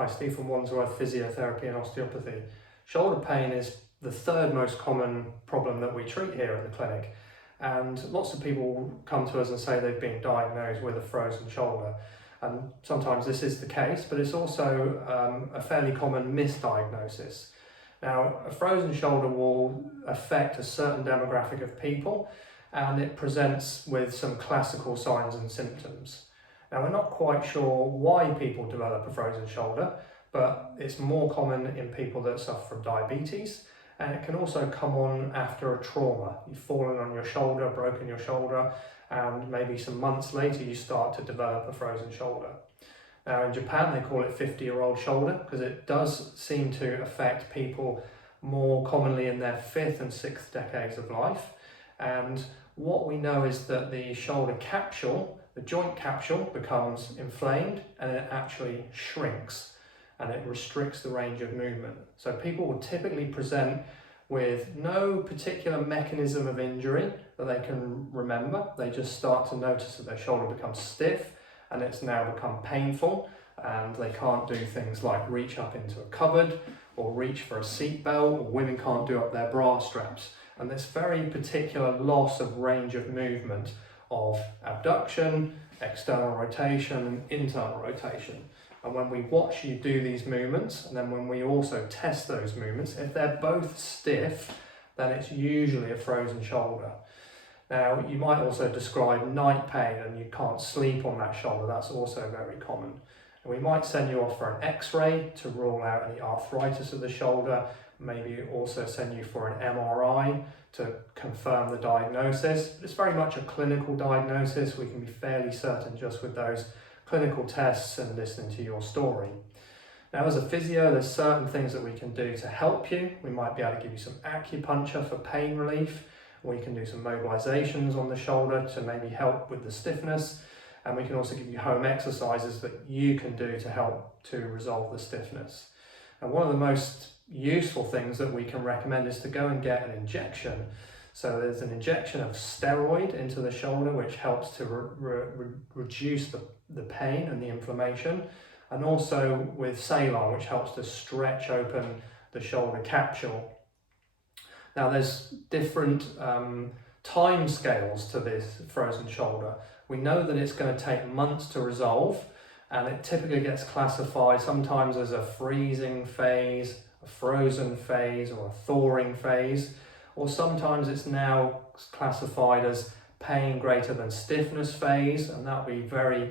Hi, Steve from Wandsworth Physiotherapy and Osteopathy. Shoulder pain is the third most common problem that we treat here at the clinic, and lots of people come to us and say they've been diagnosed with a frozen shoulder, and sometimes this is the case, but it's also a fairly common misdiagnosis. Now, a frozen shoulder will affect a certain demographic of people, and it presents with some classical signs and symptoms. Now, we're not quite sure why people develop a frozen shoulder, but it's more common in people that suffer from diabetes, and it can also come on after a trauma. You've fallen on your shoulder, broken your shoulder, and maybe some months later you start to develop a frozen shoulder. Now, in Japan they call it 50-year-old shoulder because it does seem to affect people more commonly in their 5th and 6th decades of life. And what we know is that the shoulder capsule, the joint capsule, becomes inflamed and it actually shrinks and it restricts the range of movement. So people will typically present with no particular mechanism of injury that they can remember. They just start to notice that their shoulder becomes stiff and it's now become painful, and they can't do things like reach up into a cupboard or reach for a seat belt, or women can't do up their bra straps. And this very particular loss of range of movement of abduction, external rotation and internal rotation. And when we watch you do these movements, and then when we also test those movements, if they're both stiff, then it's usually a frozen shoulder. Now, you might also describe night pain and you can't sleep on that shoulder. That's also very common. And we might send you off for an X-ray to rule out any arthritis of the shoulder, maybe also send you for an MRI to confirm the diagnosis. It's very much a clinical diagnosis. We can be fairly certain just with those clinical tests and listening to your story. Now, as a physio, there's certain things that we can do to help you. We might be able to give you some acupuncture for pain relief. We can do some mobilizations on the shoulder to maybe help with the stiffness. And we can also give you home exercises that you can do to help to resolve the stiffness. And one of the most useful things that we can recommend is to go and get an injection. So there's an injection of steroid into the shoulder, which helps to reduce the pain and the inflammation, and also with saline, which helps to stretch open the shoulder capsule. Now, there's different time scales to this frozen shoulder. We know that it's going to take months to resolve, and it typically gets classified sometimes as a freezing phase, a frozen phase, or a thawing phase, or sometimes it's now classified as pain greater than stiffness phase, and that would be very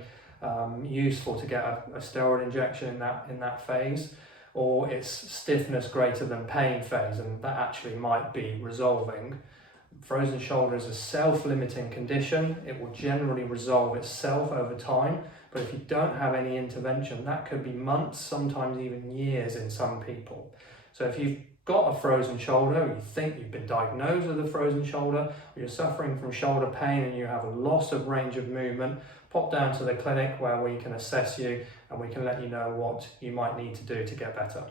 useful to get a steroid injection in that phase. Or it's stiffness greater than pain phase, and that actually might be resolving. Frozen shoulder is a self-limiting condition. It will generally resolve itself over time, but if you don't have any intervention, that could be months, sometimes even years in some people. So if you've got a frozen shoulder, you think you've been diagnosed with a frozen shoulder, or you're suffering from shoulder pain and you have a loss of range of movement, pop down to the clinic where we can assess you and we can let you know what you might need to do to get better.